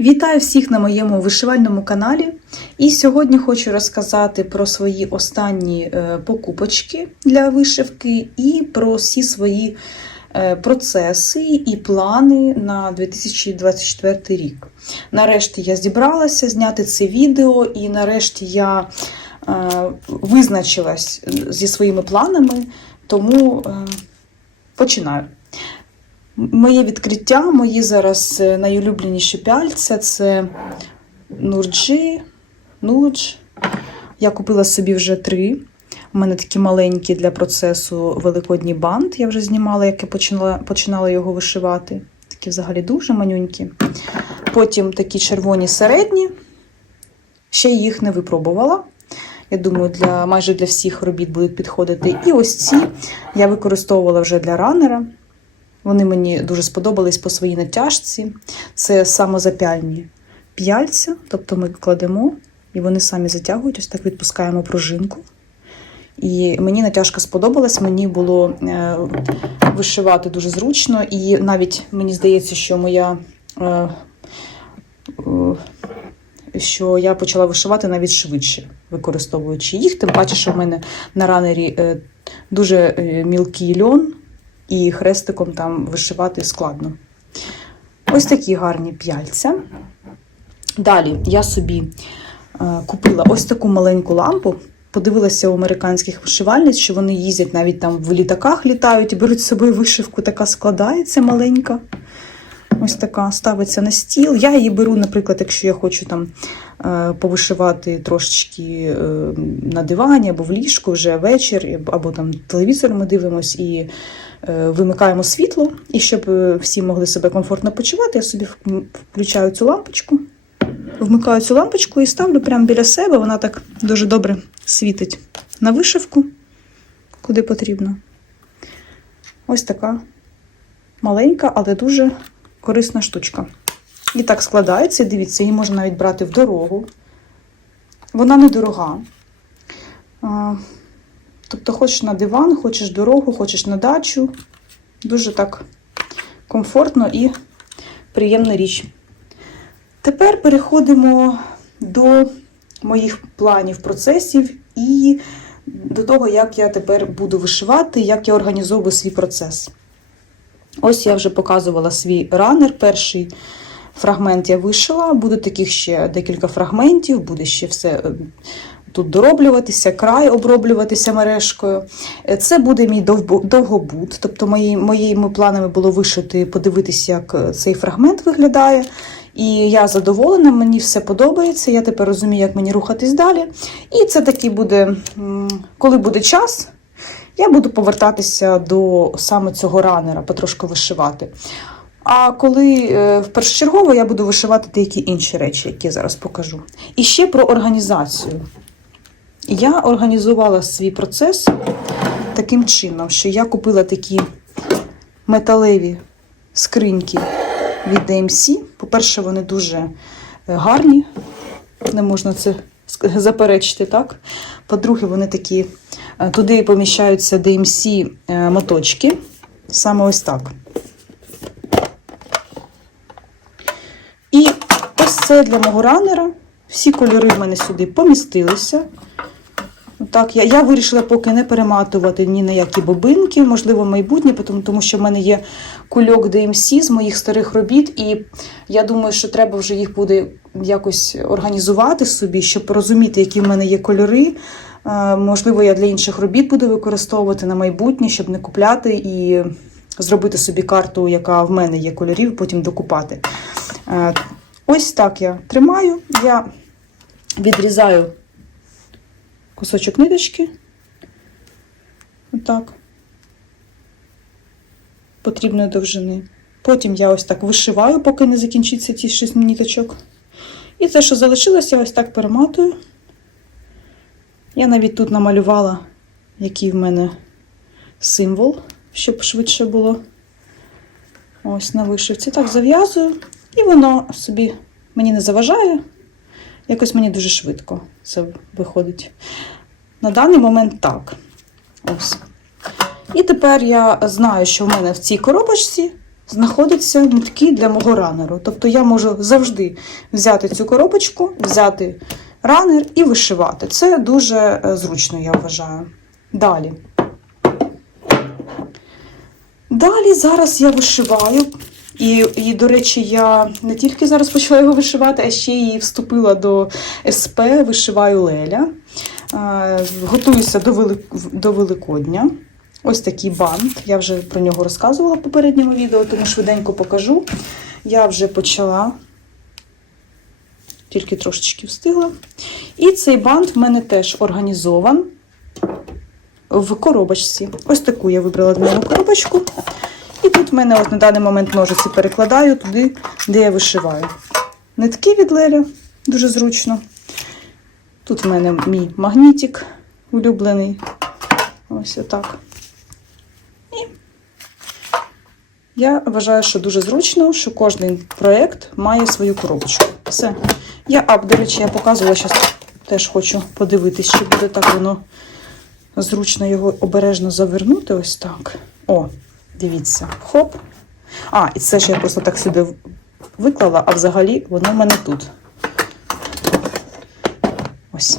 Вітаю всіх на моєму вишивальному каналі. І сьогодні хочу розказати про свої останні е, покупочки для вишивки і про всі свої е, процеси і плани на 2024 рік. Нарешті я зібралася зняти це відео, і нарешті я е, визначилась зі своїми планами, тому починаю. Моє відкриття, мої зараз е, найулюбленіші пяльця це Нурджі, Нудж. Я купила собі вже три. У мене такі маленькі для процесу великодній бант. Я вже знімала, як я починала, починала його вишивати. Такі взагалі дуже манюнькі. Потім такі червоні середні. Ще їх не випробувала. Я думаю, для майже для всіх робіт будуть підходити. І ось ці я використовувала вже для ранера. Вони мені дуже сподобались по своїй натяжці. Це самозапяльні п'яльця, тобто ми кладемо і вони самі затягують, ось так відпускаємо пружинку. І мені натяжка сподобалась, мені було е, вишивати дуже зручно, і навіть мені здається, що моя. Е, е, що я почала вишивати навіть швидше, використовуючи їх. Тим паче, що в мене на ранері дуже мілкий льон, і хрестиком там вишивати складно. Ось такі гарні п'яльця. Далі я собі е, купила ось таку маленьку лампу. Подивилася у американських вишивальниць, що вони їздять навіть там в літаках літають і беруть з собою вишивку, така складається маленька. Ось така ставиться на стіл. Я її беру, наприклад, якщо я хочу там е, повишивати трошечки е, на дивані або в ліжку вже вечір, або там телевізор ми дивимось і вимикаємо світло. І щоб е, всі могли себе комфортно почувати, я собі включаю цю лампочку, вмикаю цю лампочку і ставлю прямо біля себе. Вона так дуже добре світить на вишивку, куди потрібно. Ось така маленька, але дуже корисна штучка. І так складається, дивіться, її можна навіть брати в дорогу. Вона недорога. Тобто, хочеш на диван, хочеш дорогу, хочеш на дачу. Дуже так комфортно і приємна річ. Тепер переходимо до моїх планів, процесів і до того, як я тепер буду вишивати, як я організовую свій процес. Ось я вже показувала свій ранер. Перший фрагмент я вишила. Буде таких ще декілька фрагментів, буде ще все е, тут дороблюватися, край оброблюватися мережкою. Е, Це буде мій довгобуд. Тобто мої, моїми планами було вишити, подивитися, як е, цей фрагмент виглядає. І я задоволена, мені все подобається. Я тепер розумію, як мені рухатись далі. І це такий буде, коли буде час, я буду повертатися до саме цього ранера, потрошку вишивати. А коли е, першочергово я буду вишивати деякі інші речі, які я зараз покажу. І ще про організацію. Я організувала свій процес таким чином, що я купила такі металеві скриньки від DMC. По-перше, вони дуже е, гарні, не можна це заперечити, так? По-друге, вони такі, е, туди поміщаються DMC е, моточки, саме ось так. І ось це для мого ранера. Всі кольори в мене сюди помістилися. Так, я, я вирішила поки не перематувати ні на які бобинки, можливо, майбутнє, тому, тому що в мене є кульок DMC з моїх старих робіт, і я думаю, що треба вже їх буде якось організувати собі, щоб розуміти, які в мене є кольори. Е, Можливо, я для інших робіт буду використовувати на майбутнє, щоб не купляти і зробити собі карту, яка в мене є кольорів, потім докупати. Е, Ось так я тримаю. Я відрізаю кусочок ниточки. Отак. Потрібної довжини. Потім я ось так вишиваю, поки не закінчиться ці 6 ниточок. І те, що залишилося, ось так перематую. Я навіть тут намалювала, який в мене символ, щоб швидше було. Ось на вишивці. Так зав'язую, і воно собі мені не заважає. Якось мені дуже швидко це виходить. На даний момент так. Ось. І тепер я знаю, що в мене в цій коробочці знаходяться нитки для мого ранеру. Тобто я можу завжди взяти цю коробочку, взяти ранер і вишивати. Це дуже е, зручно, я вважаю. Далі. Далі зараз я вишиваю. І, і, до речі, я не тільки зараз почала його вишивати, а ще і вступила до СП, вишиваю Леля. Готуюся до, Велик... до Великодня. Ось такий бант. Я вже про нього розказувала в попередньому відео, тому швиденько покажу. Я вже почала, тільки трошечки встигла. І цей бант в мене теж організован в коробочці. Ось таку я вибрала для коробочку. І тут в мене от на даний момент ножиці перекладаю туди, де я вишиваю. Нитки від Леля, дуже зручно. Тут в мене мій магнітик улюблений. Ось отак. І я вважаю, що дуже зручно, що кожен проєкт має свою коробочку. Все. Я, а, до речі, я показувала, зараз теж хочу подивитись, чи буде так воно зручно його обережно завернути. Ось так. О, дивіться, хоп. А, і це ж я просто так сюди виклала, а взагалі воно в мене тут. Ось.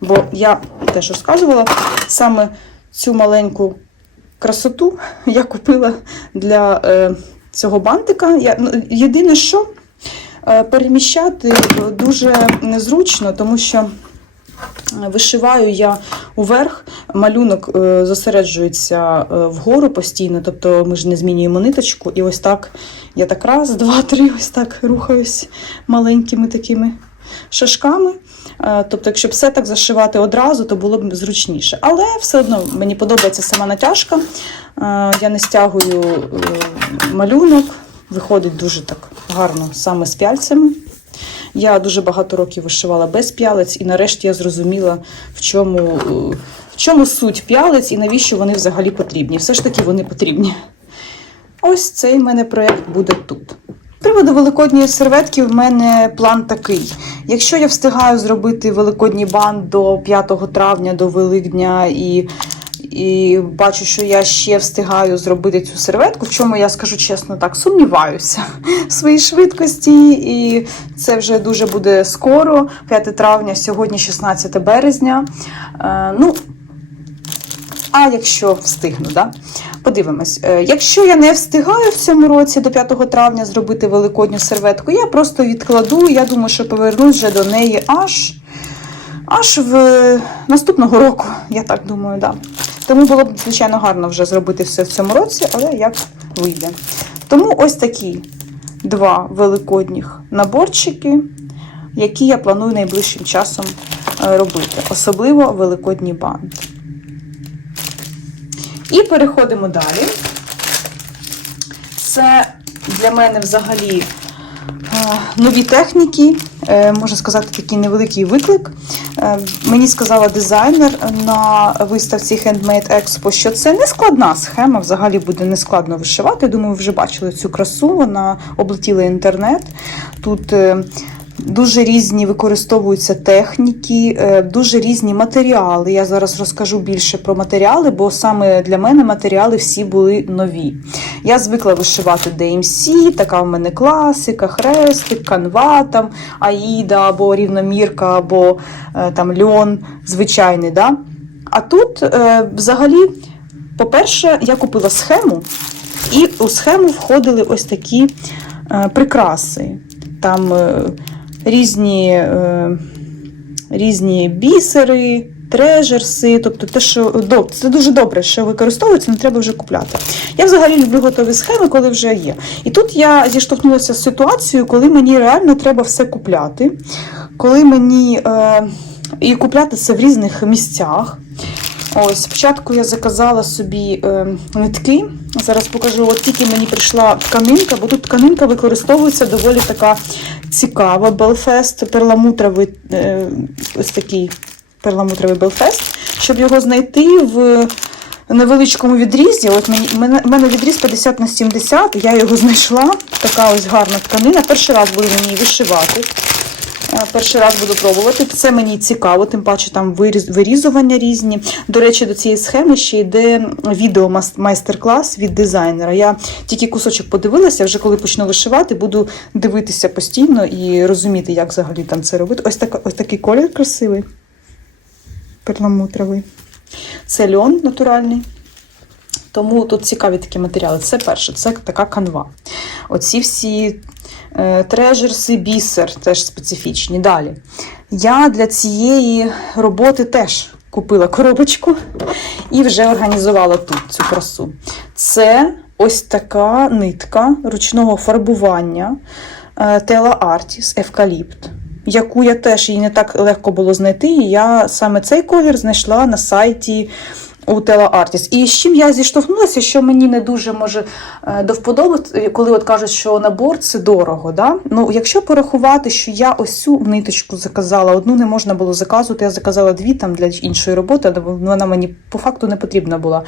Бо я теж розказувала саме цю маленьку красоту я купила для е, цього бантика. Я, ну, єдине, що е, переміщати дуже незручно, тому що вишиваю я уверх, малюнок е, зосереджується е, вгору постійно, тобто ми ж не змінюємо ниточку. І ось так я так раз, два, три, ось так рухаюсь маленькими такими шашками. Е, Тобто, якщо б все так зашивати одразу, то було б зручніше. Але все одно мені подобається сама натяжка. Я не стягую малюнок, виходить дуже так гарно саме з пяльцями. Я дуже багато років вишивала без п'ялиць, і нарешті я зрозуміла, в чому, в чому суть п'ялиць і навіщо вони взагалі потрібні. Все ж таки вони потрібні. Ось цей в мене проєкт буде тут. Приводу великодньої серветки в мене план такий. Якщо я встигаю зробити великодній бан до 5 травня, до Великдня і, і бачу, що я ще встигаю зробити цю серветку, в чому я скажу чесно так, сумніваюся в своїй швидкості, і це вже дуже буде скоро, 5 травня, сьогодні 16 березня. Е, ну, а якщо встигну, да? Подивимось. Е, Якщо я не встигаю в цьому році до 5 травня зробити великодню серветку, я просто відкладу. Я думаю, що повернусь вже до неї аж аж в наступного року, я так думаю, да. Тому було б, звичайно, гарно вже зробити все в цьому році, але як вийде. Тому ось такі два великодніх наборчики, які я планую найближчим часом е, робити. Особливо великодній бант. І переходимо далі. Це для мене взагалі е, нові техніки, е, можна сказати, такий невеликий виклик. Е, Мені сказала дизайнер на виставці Handmade Expo, що це не складна схема, взагалі буде нескладно вишивати. Думаю, ви вже бачили цю красу, вона облетіла інтернет. Тут е, Дуже різні використовуються техніки, е, дуже різні матеріали. Я зараз розкажу більше про матеріали, бо саме для мене матеріали всі були нові. Я звикла вишивати DMC, така в мене класика, хрестик, канва, там, аїда або рівномірка, або е, там льон звичайний. Да? А тут е, взагалі, по-перше, я купила схему, і у схему входили ось такі прикраси. Там різні, е, різні бісери, трежерси, тобто те, що це дуже добре, що використовується, не треба вже купляти. Я взагалі люблю готові схеми, коли вже є. І тут я зіштовхнулася з ситуацією, коли мені реально треба все купляти, коли мені е, і купляти це в різних місцях. Ось, спочатку я заказала собі е, нитки. Зараз покажу, от тільки мені прийшла тканинка, бо тут тканинка використовується доволі така цікава. Белфест, перламутровий, е, ось такий перламутровий Белфест. Щоб його знайти в невеличкому відрізі, от мені, в мене відріз 50 на 70, я його знайшла. Така ось гарна тканина. Перший раз буду мені вишивати. Е, Перший раз буду пробувати. Це мені цікаво, тим паче там вирізування різні. До речі, до цієї схеми ще йде відео майстер-клас від дизайнера. Я тільки кусочок подивилася, вже коли почну вишивати, буду дивитися постійно і розуміти, як взагалі там це робити. Ось, така, ось такий колір красивий, перламутровий. Це льон натуральний. Тому тут цікаві такі матеріали. Це перше, це така канва. Оці всі трежерси, бісер теж специфічні. Далі. Я для цієї роботи теж купила коробочку і вже організувала тут цю красу. Це ось така нитка ручного фарбування Tela Artis Евкаліпт, яку я теж її не так легко було знайти. І я саме цей колір знайшла на сайті у Tela Artis. І з чим я зіштовхнулася, що мені не дуже може е, до вподоби, коли от кажуть, що набор це дорого. Да? Ну, якщо порахувати, що я ось цю ниточку заказала, одну не можна було заказувати, я заказала дві там для іншої роботи, але вона мені по факту не потрібна була.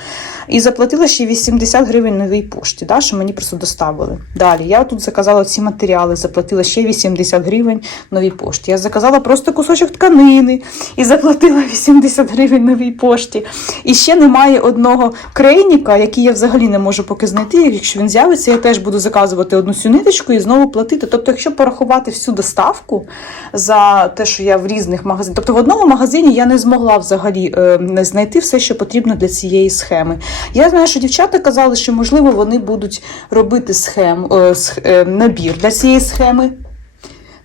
І заплатила ще 80 гривень новій пошті, да, що мені просто доставили. Далі я тут заказала ці матеріали, заплатила ще 80 гривень новій пошті. Я заказала просто кусочок тканини і заплатила 80 гривень новій пошті. І ще немає одного крейніка, який я взагалі не можу поки знайти. Якщо він з'явиться, я теж буду заказувати одну цю ниточку і знову платити. Тобто, якщо порахувати всю доставку за те, що я в різних магазинах, тобто в одному магазині я не змогла взагалі е, не знайти все, що потрібно для цієї схеми. Я знаю, що дівчата казали, що можливо вони будуть робити схем, е, е, набір для цієї схеми.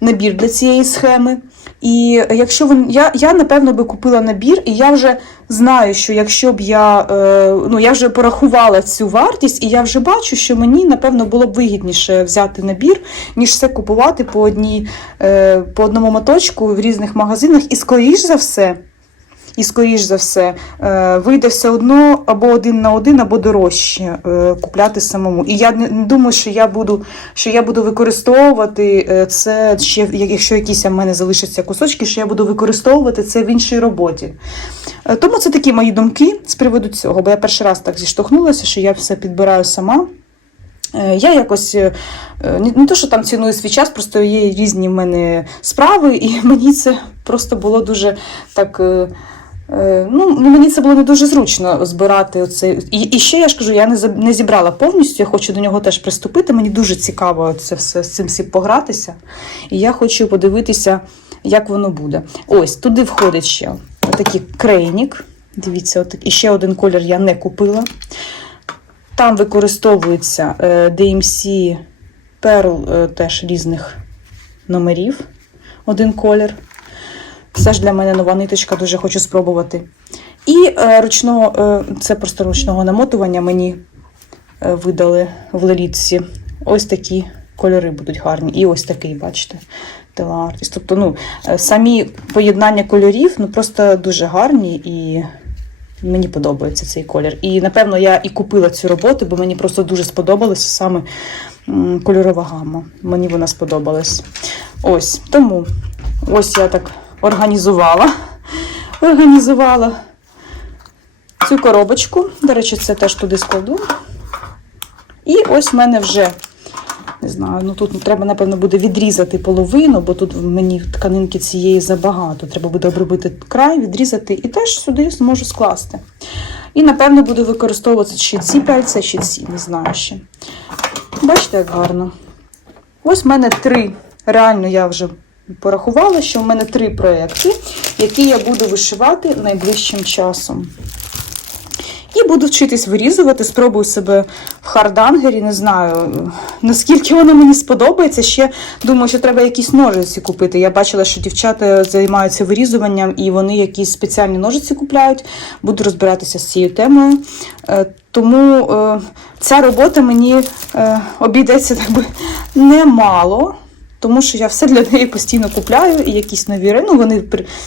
Набір для цієї схеми. І якщо він, я, я напевно би купила набір, і я вже знаю, що якщо б я е, ну я вже порахувала цю вартість, і я вже бачу, що мені напевно було б вигідніше взяти набір, ніж все купувати по одній е, по одному моточку в різних магазинах. І скоріш за все, і скоріш за все, е, вийде все одно або один на один, або дорожче е, купляти самому. І я не думаю, що я буду, що я буду використовувати е, це ще, якщо якісь в мене залишаться кусочки, що я буду використовувати це в іншій роботі. Тому це такі мої думки з приводу цього, бо я перший раз так зіштовхнулася, що я все підбираю сама. Я якось не то, що там ціную свій час, просто є різні в мене справи, і мені це просто було дуже так. Е, Ну, ну, мені це було не дуже зручно збирати оцей. І, і ще я ж кажу, я не, не зібрала повністю, я хочу до нього теж приступити. Мені дуже цікаво це все з цим всім погратися. І я хочу подивитися, як воно буде. Ось, туди входить ще отакий крейнік. Дивіться, отак. і ще один колір я не купила. Там використовується е, DMC Pearl е, теж різних номерів. Один колір. Це ж для мене нова ниточка, дуже хочу спробувати. І е, ручного, е, це просто ручного намотування мені е, видали в лелітці. Ось такі кольори будуть гарні. І ось такий, бачите, Tela Тобто, ну, самі поєднання кольорів ну, просто дуже гарні і мені подобається цей колір. І напевно я і купила цю роботу, бо мені просто дуже сподобалася саме кольорова гама. Мені вона сподобалась. Ось тому ось я так організувала. Організувала цю коробочку. До речі, це теж туди складу. І ось в мене вже. Не знаю, ну тут треба, напевно, буде відрізати половину, бо тут мені тканинки цієї забагато. Треба буде обробити край, відрізати і теж сюди зможу скласти. І, напевно, буду використовувати чи ці пальці, чи ці, не знаю ще. Бачите, як гарно. Ось в мене три. Реально, я вже порахувала, що в мене три проекти, які я буду вишивати найближчим часом. І буду вчитись вирізувати, спробую себе в хардангері, не знаю, наскільки воно мені сподобається. Ще думаю, що треба якісь ножиці купити. Я бачила, що дівчата займаються вирізуванням і вони якісь спеціальні ножиці купляють. Буду розбиратися з цією темою. Е, Тому е, ця робота мені е, обійдеться так би немало. Тому що я все для неї постійно купляю і якісь нові ну, вони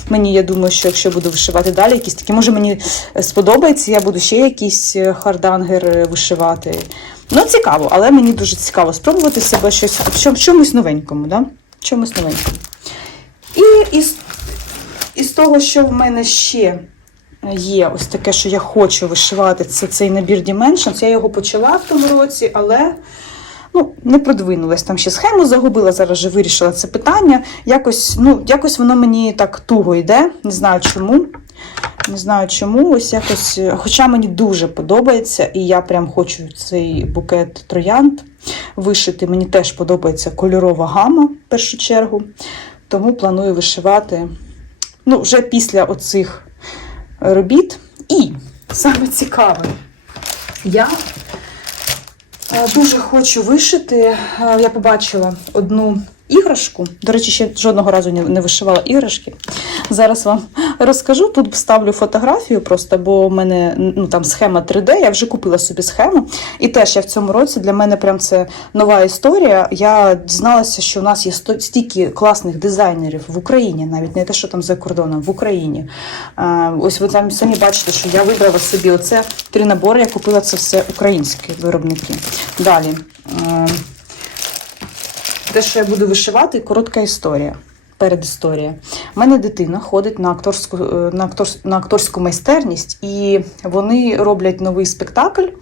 мені, я думаю, що якщо буду вишивати далі, якісь такі, може мені е, сподобається, я буду ще якийсь е, хардангер е, вишивати. Ну, цікаво, але мені дуже цікаво спробувати себе щось в чомусь новенькому, да? Чомусь новенькому. І із, із того, що в мене ще є ось таке, що я хочу вишивати, це цей набір Dimensions. Я його почала в тому році, але ну, не продвинулась. Там ще схему загубила, зараз вже вирішила це питання. Якось, ну, якось воно мені так туго йде, не знаю чому. Не знаю чому, ось якось, хоча мені дуже подобається, і я прям хочу цей букет троянд вишити. Мені теж подобається кольорова гама в першу чергу. Тому планую вишивати ну, вже після оцих робіт. І саме цікаве, я дуже хочу вишити. Е, Я побачила одну іграшку. До речі, ще жодного разу не вишивала іграшки. Зараз вам розкажу. Тут вставлю фотографію просто, бо в мене ну, там схема 3D, я вже купила собі схему. І теж я в цьому році для мене прям це нова історія. Я дізналася, що у нас є стільки класних дизайнерів в Україні, навіть не те, що там за кордоном, в Україні. Ось ви там самі бачите, що я вибрала собі оце три набори. Я купила це все українські виробники. Далі. Те, що я буду вишивати, коротка історія. Передісторія. У мене дитина ходить на акторську, е, на, актор, на акторську майстерність, і вони роблять новий спектакль е,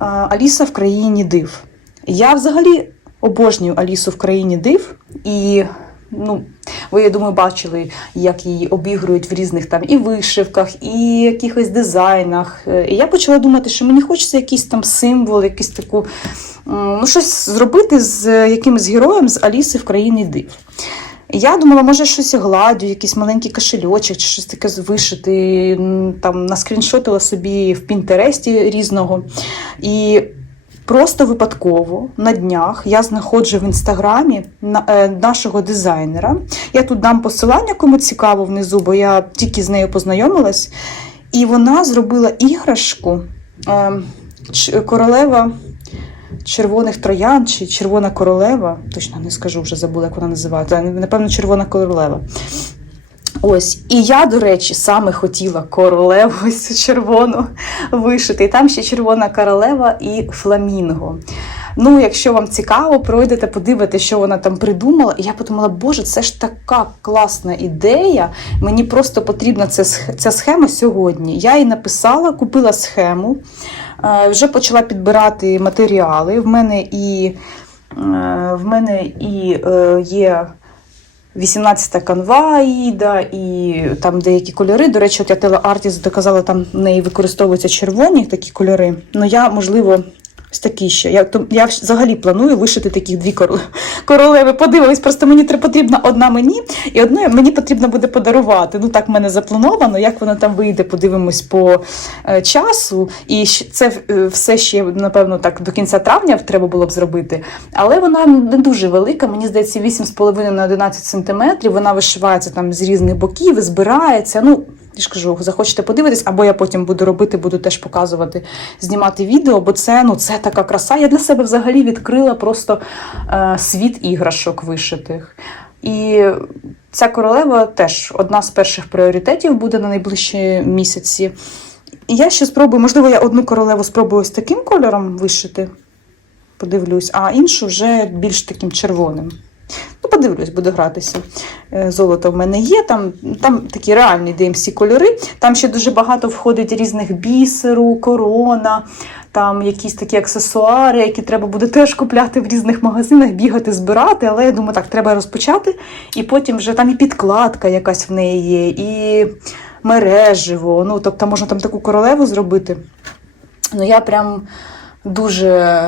Аліса в країні див. Я взагалі обожнюю Алісу в країні див, і ну, ви, я думаю, бачили, як її обігрують в різних там і вишивках, і якихось дизайнах. Е, І я почала думати, що мені хочеться якийсь там символ, якийсь таку, ну, щось зробити з якимось героєм з Аліси в країні див. Я думала, може щось гладю, якийсь маленький кошельочок чи щось таке вишити. Там наскріншотила собі в Пінтересті різного. І просто випадково на днях я знаходжу в інстаграмі е, нашого дизайнера. Я тут дам посилання, кому цікаво внизу, бо я тільки з нею познайомилась. І вона зробила іграшку е, королева червоних троян чи червона королева. Точно не скажу, вже забула, як вона називається. Напевно, червона королева. Ось, і я, до речі, саме хотіла королеву ось червону вишити. І там ще червона королева і фламінго. Ну, якщо вам цікаво, пройдете, подивитесь, що вона там придумала. І я подумала, боже, це ж така класна ідея. Мені просто потрібна ця, ця схема сьогодні. Я її написала, купила схему, е, вже почала підбирати матеріали. В мене і, е, в мене і е, є 18 канва Аїда, і там деякі кольори. До речі, от я телеартіс доказала, там в неї використовуються червоні такі кольори. Ну я, можливо, ось такі ще. Я, то, я взагалі планую вишити такі дві королеви. Подивилась, просто мені потрібна одна мені, і одну мені потрібно буде подарувати. Ну так в мене заплановано. Як воно там вийде, подивимось по е, часу. І це е, все ще, напевно, так до кінця травня треба було б зробити. Але вона не дуже велика, мені здається, 8,5 на 11 сантиметрів. Вона вишивається там з різних боків, і збирається. Ну, я ж кажу, захочете подивитись, або я потім буду робити, буду теж показувати, знімати відео, бо це, ну, це така краса. Я для себе взагалі відкрила просто е, світ іграшок вишитих. І ця королева теж одна з перших пріоритетів буде на найближчі місяці. І я ще спробую, можливо, я одну королеву спробую ось таким кольором вишити. Подивлюсь, а іншу вже більш таким червоним. Ну, подивлюсь, буду гратися. Е, Золото в мене є, там, там такі реальні DMC кольори. Там ще дуже багато входить різних бісеру, корона, там якісь такі аксесуари, які треба буде теж купляти в різних магазинах, бігати, збирати. Але я думаю, так, треба розпочати. І потім вже там і підкладка якась в неї є, і мереживо. Ну, тобто можна там таку королеву зробити. Ну, я прям дуже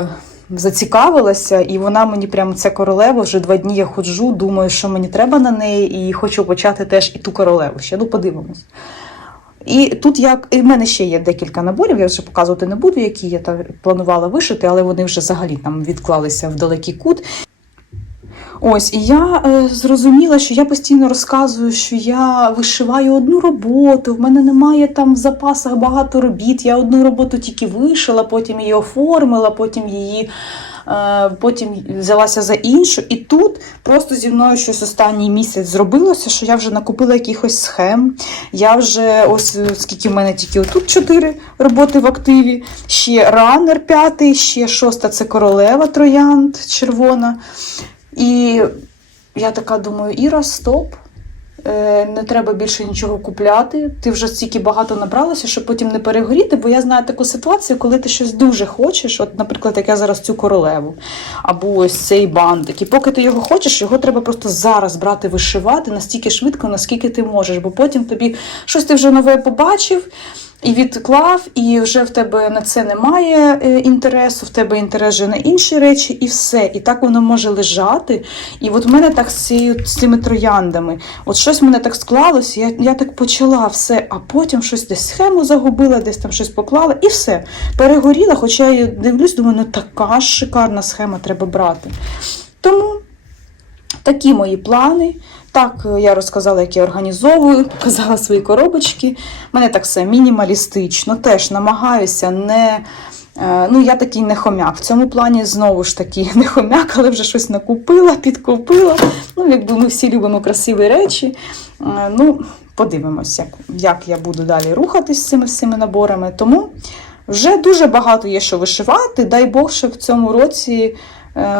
зацікавилася, і вона мені прям ця королева. Вже два дні я ходжу, думаю, що мені треба на неї, і хочу почати теж і ту королеву. Ще ну подивимось. І тут як і в мене ще є декілька наборів, я вже показувати не буду, які я планувала вишити, але вони вже взагалі там відклалися в далекий кут. Ось, і я е, зрозуміла, що я постійно розказую, що я вишиваю одну роботу, в мене немає там в запасах багато робіт. Я одну роботу тільки вишила, потім її оформила, потім її. е, Потім взялася за іншу, і тут просто зі мною щось останній місяць зробилося, що я вже накупила якихось схем. Я вже ось е, скільки в мене тільки отут чотири роботи в активі, ще ранер п'ятий, ще шоста це королева троянд червона. І я така думаю, Іра, стоп. е, не треба більше нічого купляти. Ти вже стільки багато набралося, щоб потім не перегоріти. Бо я знаю таку ситуацію, коли ти щось дуже хочеш, от, наприклад, як я зараз цю королеву, або ось цей бантик. І поки ти його хочеш, його треба просто зараз брати, вишивати настільки швидко, наскільки ти можеш. Бо потім тобі щось ти вже нове побачив. І відклав, і вже в тебе на це немає е, інтересу, в тебе інтерес вже на інші речі, і все. І так воно може лежати. І от в мене так з, цією, з цими трояндами. От щось в мене так склалося, я, я так почала все, а потім щось десь схему загубила, десь там щось поклала, і все. Перегоріла, хоча я дивлюсь, думаю, ну така ж шикарна схема треба брати. Тому такі мої плани. Так, е, я розказала, як я організовую, показала свої коробочки. У мене так все мінімалістично, теж намагаюся не. е, Ну, я такий не хомяк. В цьому плані знову ж таки не хомяк, але вже щось накупила, підкупила. Ну, якби ми всі любимо красиві речі. Е, Ну, подивимося, як, як я буду далі рухатись з цими всіми наборами. Тому вже дуже багато є що вишивати. Дай Бог, щоб в цьому році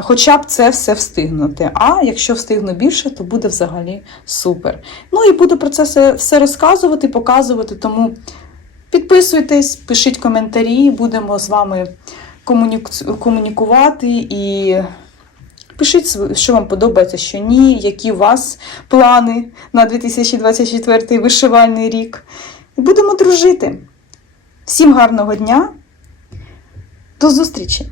хоча б це все встигнути. А якщо встигну більше, то буде взагалі супер. Ну і буду про це все, розказувати, показувати. Тому підписуйтесь, пишіть коментарі, будемо з вами комуніку- комунікувати і. Пишіть, що вам подобається, що ні, які у вас плани на 2024 вишивальний рік. І будемо дружити. Всім гарного дня. До зустрічі!